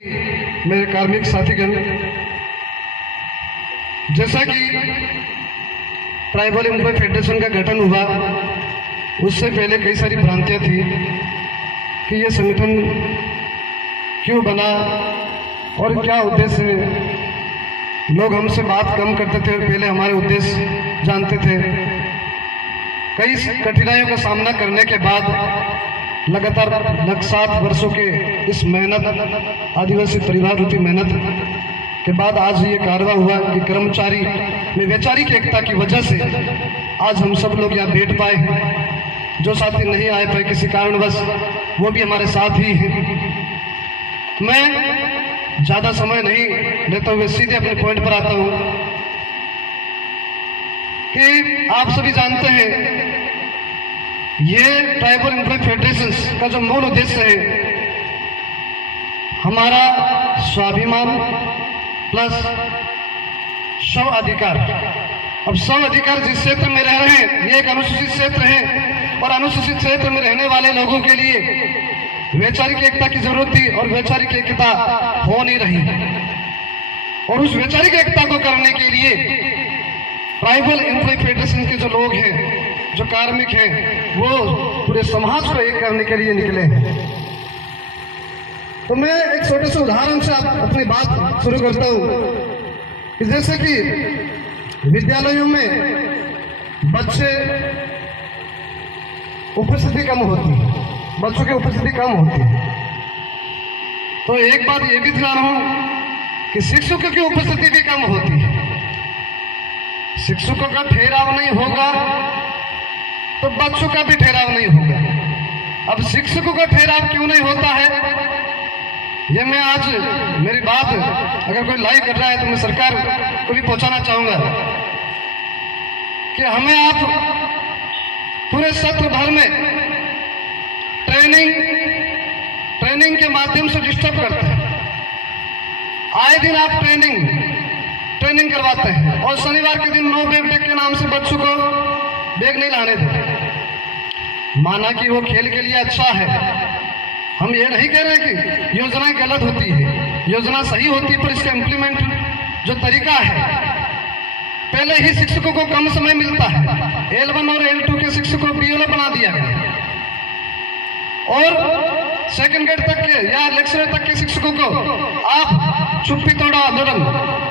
मेरे कार्मिक साथीगण, जैसा कि ट्राइबल एम्प्लॉय फेडरेशन का गठन हुआ उससे पहले कई सारी भ्रांतियां थी कि ये संगठन क्यों बना और क्या उद्देश्य है। लोग हमसे बात कम करते थे और पहले हमारे उद्देश्य जानते थे। कई कठिनाइयों का सामना करने के बाद लगातार 7 वर्षों के इस मेहनत, आदिवासी परिवार रूपी मेहनत के बाद आज ये कारवा हुआ कि कर्मचारी में वैचारिक एकता की वजह से आज हम सब लोग यहाँ बैठ पाए हैं। जो साथी नहीं आए पाए किसी कारणवश, वो भी हमारे साथ ही हैं। मैं ज्यादा समय नहीं लेता हुए सीधे अपने पॉइंट पर आता हूँ कि आप सभी जानते हैं ये ट्राइबल एम्प्लॉय फेडरेशन का जो मूल उद्देश्य है, हमारा स्वाभिमान प्लस स्व अधिकार। अब स्व अधिकार जिस क्षेत्र में रह रहे हैं ये एक अनुसूचित क्षेत्र है और अनुसूचित क्षेत्र में रहने वाले लोगों के लिए वैचारिक एकता की जरूरत थी और वैचारिक एकता हो नहीं रही। और उस वैचारिक एकता को करने के लिए ट्राइबल एम्प्लॉय फेडरेशन के जो लोग हैं, जो कार्मिक हैं, वो पूरे समाज को एक करने के लिए निकले हैं। तो मैं एक छोटे से उदाहरण से अपनी बात शुरू करता हूँ कि जैसे कि विद्यालयों में बच्चे उपस्थिति कम होती है, बच्चों की उपस्थिति कम होती है। तो एक बात ये भी ध्यान हो कि शिक्षकों की उपस्थिति भी कम होती है। शिक्षकों का ठहराव नहीं होगा तो बच्चों का भी ठहराव नहीं होगा। अब शिक्षकों का ठहराव क्यों नहीं होता है, ये मैं आज मेरी बात अगर कोई लाइव कर रहा है तो मैं सरकार को भी पहुंचाना चाहूंगा कि हमें आप पूरे सत्र भर में ट्रेनिंग के माध्यम से डिस्टर्ब करते हैं। आए दिन आप ट्रेनिंग करवाते हैं और शनिवार के दिन नो बैग डे के नाम से बच्चों को बैग नहीं लाने देते। माना कि वो खेल के लिए अच्छा है, हम ये नहीं कह रहे कि योजनाएं गलत होती है, योजना सही होती है, पर इसका इम्प्लीमेंट जो तरीका है, पहले ही शिक्षकों को कम समय मिलता है। L1 और L2 के शिक्षकों को BLO बना दिया गया और सेकंड ग्रेड तक के या लेक्चरर तक के शिक्षकों को आप चुप्पी तोड़ा आंदोलन,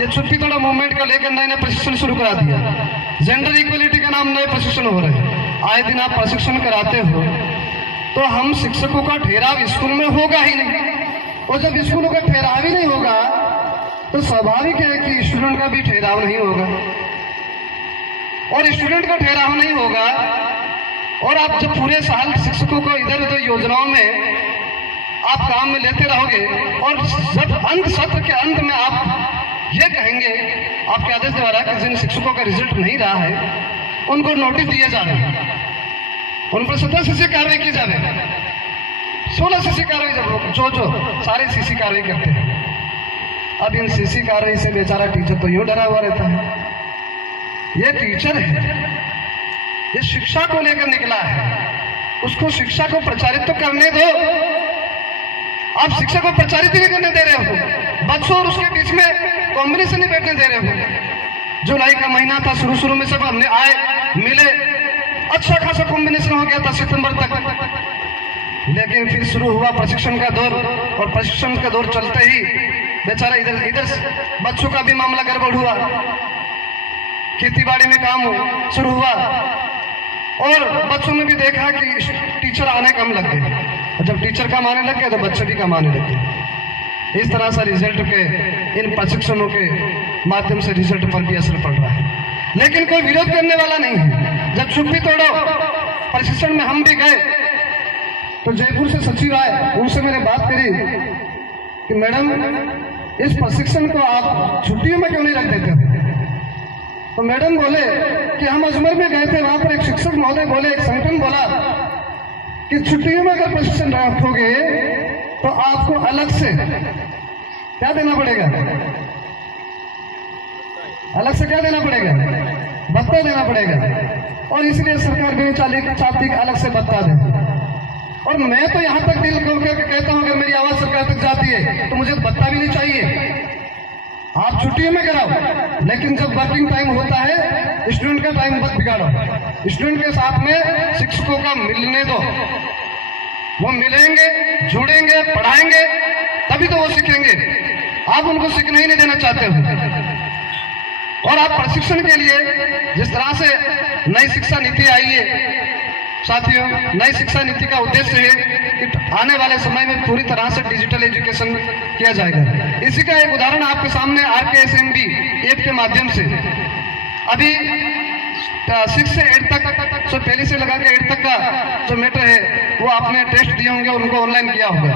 ये चुप्पी तोड़ा मूवमेंट का लेकर नए प्रशिक्षण शुरू करा दिया। जेंडर इक्वलिटी के नाम नए प्रशिक्षण हो रहे हैं। आए दिन आप प्रशिक्षण कराते हो तो हम शिक्षकों का ठहराव स्कूल में होगा ही नहीं। और जब स्कूलों का ठहराव ही नहीं होगा तो स्वाभाविक है कि स्टूडेंट का भी ठहराव नहीं होगा। और स्टूडेंट का ठहराव नहीं होगा और आप जब पूरे साल शिक्षकों को इधर उधर योजनाओं में आप काम में लेते रहोगे और जब अंत सत्र के अंत में आप ये कहेंगे आपके आदेश द्वारा कि जिन शिक्षकों का रिजल्ट नहीं रहा है उनको नोटिस दिए जा रहे हैं, उन पर 17 सीसी कार्रवाई की जाए, 16 सीसी कार्रवाई, जो सारे सीसी कार्रवाई करते हैं। अब इन सीसी कार्रवाई से बेचारा टीचर तो यूं डरा हुआ रहता है। ये टीचर है, ये शिक्षा को लेकर निकला है, उसको शिक्षा को प्रचारित तो करने दो। आप शिक्षा को प्रचारित ही नहीं करने दे रहे हो, बच्चों और उसके बीच में कॉम्बिनेशन नहीं बैठने दे रहे हो। जुलाई का महीना था, शुरू में सब हमने आए मिले, अच्छा खासा कॉम्बिनेशन हो गया था सितंबर तक, लेकिन फिर शुरू हुआ प्रशिक्षण का दौर और प्रशिक्षण का दौर चलते ही बेचारा इधर बच्चों का भी मामला गड़बड़ हुआ, खेतीबाड़ी में काम शुरू हुआ और बच्चों ने भी देखा कि टीचर आने कम लग गए। और जब टीचर कम आने लग गए तो बच्चे भी कम आने लग गए। इस तरह से रिजल्ट के इन प्रशिक्षणों के माध्यम से रिजल्ट पर भी असर पड़ रहा है, लेकिन कोई विरोध करने वाला नहीं है। जब चुप्पी तोड़ो प्रशिक्षण में हम भी गए तो जयपुर से सचिव आए, उनसे मैंने बात करी कि मैडम इस प्रशिक्षण को आप छुट्टियों में क्यों नहीं रख देते? तो मैडम बोले कि हम अजमेर में गए थे, वहां पर एक शिक्षक महोदय बोले, एक संगठन बोला कि छुट्टियों में अगर प्रशिक्षण रखोगे तो आपको अलग से क्या देना पड़ेगा, अलग से क्या देना पड़ेगा, भत्ता देना पड़ेगा। और इसलिए सरकार भी चाहती अलग से भत्ता दे। और मैं तो यहाँ तक दिल खोल करके कहता हूँ, अगर मेरी आवाज सरकार तक जाती है तो मुझे बत्ता भी नहीं चाहिए, आप छुट्टियों में कराओ, लेकिन जब वर्किंग टाइम होता है स्टूडेंट का टाइम मत बिगाड़ो। स्टूडेंट के साथ में शिक्षकों का मिलने दो, वो मिलेंगे, जुड़ेंगे, पढ़ाएंगे, तभी तो वो सीखेंगे। आप उनको सीखने ही नहीं देना चाहते हो। और आप प्रशिक्षण के लिए जिस तरह से नई शिक्षा नीति आई है साथियों, नई शिक्षा नीति का उद्देश्य है कि आने वाले समय में पूरी तरह से डिजिटल एजुकेशन किया जाएगा। इसी का एक उदाहरण आपके सामने RKSMB ऐप के माध्यम से अभी 6 से 8 तक, जो पहले से लगा के 8 तक का जो मैटर है वो आपने टेस्ट दिए होंगे, उनको ऑनलाइन किया होगा।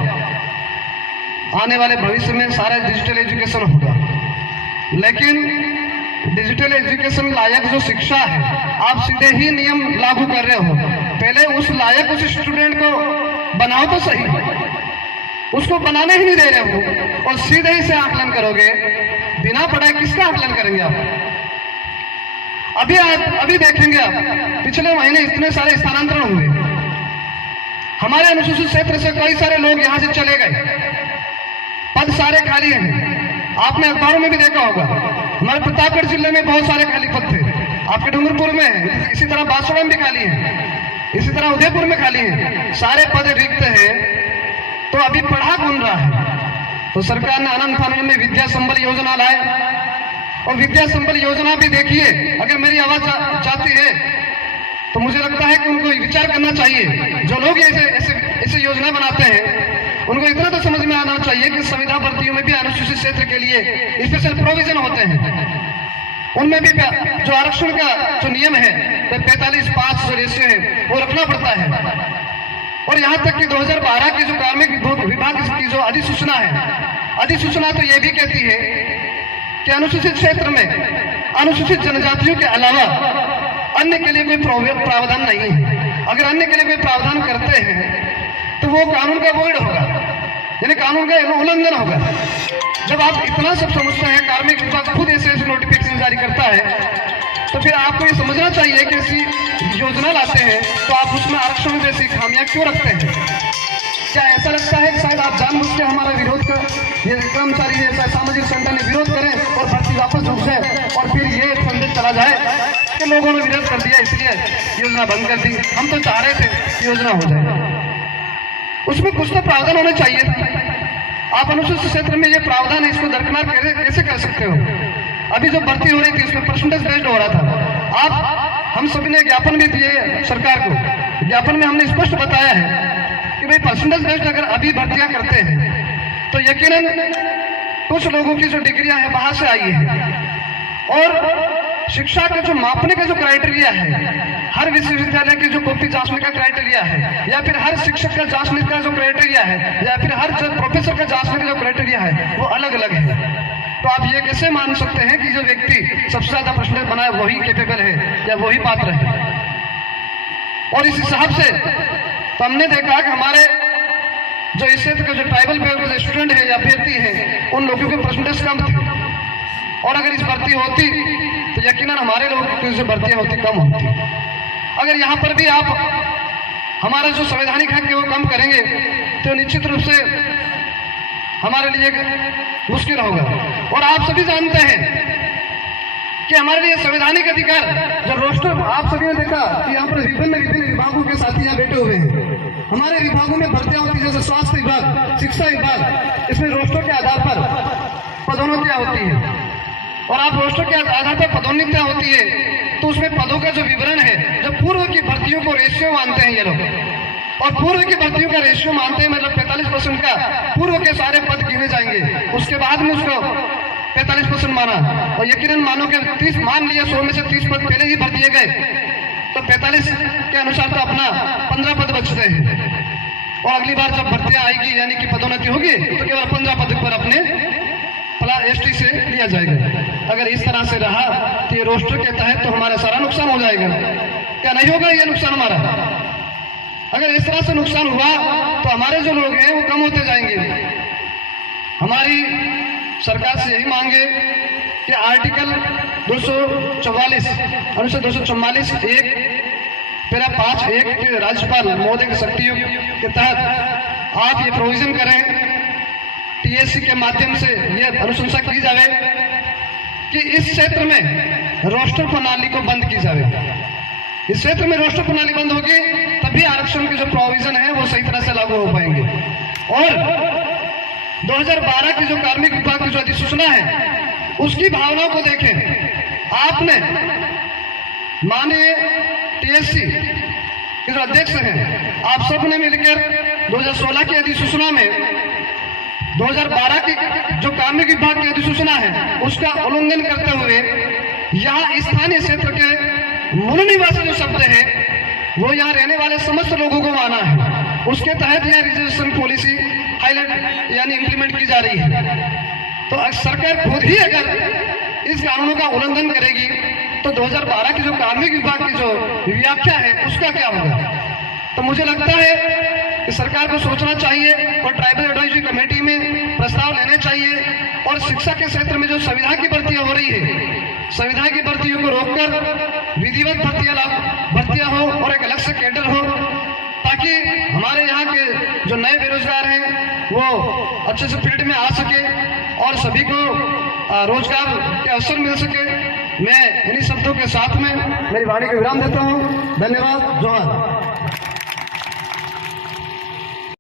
आने वाले भविष्य में सारा डिजिटल एजुकेशन होगा, लेकिन डिजिटल एजुकेशन लायक जो शिक्षा है आप सीधे ही नियम लागू कर रहे हो। पहले उस लायक उस स्टूडेंट को बनाओ तो सही, उसको बनाने ही नहीं दे रहे हो और सीधे ही से आकलन करोगे। बिना पढ़ाई किसका आकलन करेंगे आप? अभी देखेंगे आप, पिछले महीने इतने सारे स्थानांतरण हुए, हमारे अनुसूचित क्षेत्र से कई सारे लोग यहाँ से चले गए, पद सारे खाली हैं। आपने अखबारों में भी देखा होगा, हमारे प्रतापगढ़ जिले में बहुत सारे खाली पद थे, आपके डूंगरपुर में है, इसी तरह बांसवाड़ा में भी खाली है, इसी तरह उदयपुर में खाली है, सारे पद रिक्त है। तो अभी पढ़ा कौन रहा है? तो सरकार ने आनंद फानंद में विद्या संबल योजना लाए, और विद्या संबल योजना भी देखिए, अगर मेरी आवाज जाती है तो मुझे लगता है कि उनको विचार करना चाहिए। जो लोग ऐसे योजना बनाते हैं उनको इतना तो समझ में आना चाहिए कि संविदा भर्तियों में भी अनुसूचित क्षेत्र के लिए स्पेशल प्रोविजन होते हैं, उनमें भी जो आरक्षण का जो नियम है 45:5 जो रेशियो है वो रखना पड़ता है। और यहाँ तक कि 2012 की जो कार्मिक विभाग की जो अधिसूचना है, अधिसूचना तो ये भी कहती है कि अनुसूचित क्षेत्र में अनुसूचित जनजातियों के अलावा अन्य के लिए कोई प्रावधान नहीं है। अगर अन्य के लिए कोई प्रावधान करते हैं तो वो कानून का वॉइड होगा, यानी कानून का उल्लंघन होगा। जब आप इतना सब समझते हैं, कार्मिक विभाग खुद ऐसे नोटिफिकेशन जारी करता है, तो फिर आपको ये समझना चाहिए कि ऐसी योजना लाते हैं तो आप उसमें आरक्षण जैसी खामियां क्यों रखते हैं? क्या ऐसा लगता है कि शायद आप जानबूझ के हमारा विरोध कर, ये कर्मचारी जैसा सामाजिक संगठन ने विरोध करें और भर्ती वापस झुक जाए और फिर ये संदेश चला जाए कि लोगों ने विरोध कर दिया इसलिए योजना बंद कर दी? हम तो चाह रहे थे योजना हो जाए, उसमें कुछ तो प्रावधान होना चाहिए। आप अनुसूचित क्षेत्र में ये प्रावधान है, इसको दरकिनार कैसे कर सकते हो? अभी जो भर्ती हो रही थी उसमें परसेंटेज बेस्ड हो रहा था। हम सभी ने ज्ञापन भी दिए सरकार को, ज्ञापन में हमने स्पष्ट बताया है कि भाई परसेंटेज बेस्ड अगर अभी भर्तियां करते हैं तो यकीनन कुछ लोगों की जो डिग्रियां हैं बाहर से आई है, और शिक्षा का जो मापने का जो क्राइटेरिया है, हर विश्वविद्यालय की जो कॉपी जांचने का क्राइटेरिया है, या फिर हर शिक्षक का जांचने का जो क्राइटेरिया है, या फिर हर प्रोफेसर का जांचने का जो क्राइटेरिया है वो अलग अलग है। तो आप ये कैसे मान सकते हैं कि जो व्यक्ति सबसे ज्यादा परसेंटेज बनाए वही कैपेबल है या वही पात्र है? और इस हिसाब से तो हमने देखा कि हमारे जो इस क्षेत्र के जो ट्राइबल बैकग्राउंड के स्टूडेंट है या अभ्यर्थी है उन लोगों के परसेंटेज कम थे, और अगर इस भर्ती होती तो यकीनन हमारे लोगों की जो भर्तियां होती कम होती। अगर यहाँ पर भी आप हमारा जो संवैधानिक हक है वो कम करेंगे तो निश्चित रूप से हमारे लिए मुश्किल होगा। और आप सभी जानते हैं कि हमारे लिए संवैधानिक अधिकार जो रोस्टर, आप सभी ने देखा कि यहाँ पर विभिन्न विभागों के साथी यहाँ बैठे हुए हैं। हमारे विभागों में भर्तियां होती है, जैसे स्वास्थ्य विभाग, शिक्षा विभाग, इसमें रोस्टर के आधार पर पदोन्नतियां होती है। और आप रोस्टर के आधार पर पदोन्नतियां होती है तो उसमें पदों का जो विवरण है, जो पूर्व की भर्तियों को रेशियो मानते हैं ये लोग, और पूर्व की भर्तियों का रेशियो मानते हैं, मतलब 45% का पूर्व के सारे पद गिने जाएंगे, उसके बाद में उसको 45% माना। और यकीनन मानो कि 30 मान लिया, 100 में से 30 पद पहले ही भर दिए गए तो 45 के अनुसार तो अपना 15 पद बचते हैं। और अगली बार जब भर्तियां आएगी यानी कि पदोन्नति होगी तो केवल 15 पद पर अपने ST से लिया जाएगा। अगर इस तरह से रहा तो ये रोस्टर के तहत तो हमारा सारा नुकसान हो जाएगा। क्या नहीं होगा ये नुकसान हमारा? अगर इस तरह से नुकसान हुआ तो हमारे जो लोग हैं वो कम होते जाएंगे। हमारी सरकार से यही मांगे कि आर्टिकल 244 अनुच्छेद 244(1) पैरा 5(1) के राज्यपाल महोदय की शक्तियों के तहत आप ये प्रोविजन करें, टीएससी के माध्यम से ये अनुशंसा की जाए कि इस क्षेत्र में रोस्टर प्रणाली को बंद की जाए। इस क्षेत्र में रोस्टर प्रणाली बंद होगी तभी आरक्षण के जो प्रोविजन है वो सही तरह से लागू हो पाएंगे। और 2012 की जो कार्मिक विभाग की जो अधिसूचना है उसकी भावनाओं को देखें। आपने माननीय टीएससी के जो अध्यक्ष हैं, आप सबने मिलकर 2016 की अधिसूचना में 2012 की जो कार्मिक विभाग की अधिसूचना है उसका उल्लंघन करते हुए यहाँ स्थानीय क्षेत्र के मूल निवासी जो शब्द है वो यहाँ रहने वाले समस्त लोगों को माना है। उसके तहत यहाँ रिजर्वेशन पॉलिसी हाईलाइट यानी इंप्लीमेंट की जा रही है। तो सरकार खुद ही अगर इस कानूनों का उल्लंघन करेगी तो 2012 की जो कार्मिक विभाग की जो व्याख्या है उसका क्या होगा। तो मुझे लगता है कि सरकार को सोचना चाहिए और ट्राइबल एडवाइजरी कमेटी में प्रस्ताव लेने चाहिए और शिक्षा के क्षेत्र में जो संविदा की भर्तियां हो रही है, संविदा की भर्तियों को रोककर विधिवत भर्तियां हो और एक अलग से कैडर हो, ताकि हमारे यहाँ के जो नए बेरोजगार हैं वो अच्छे से फील्ड में आ सके और सभी को रोजगार के अवसर मिल सके। मैं इन्हीं शब्दों के साथ में मेरी वाणी को विराम देता हूँ। धन्यवाद। जोहार।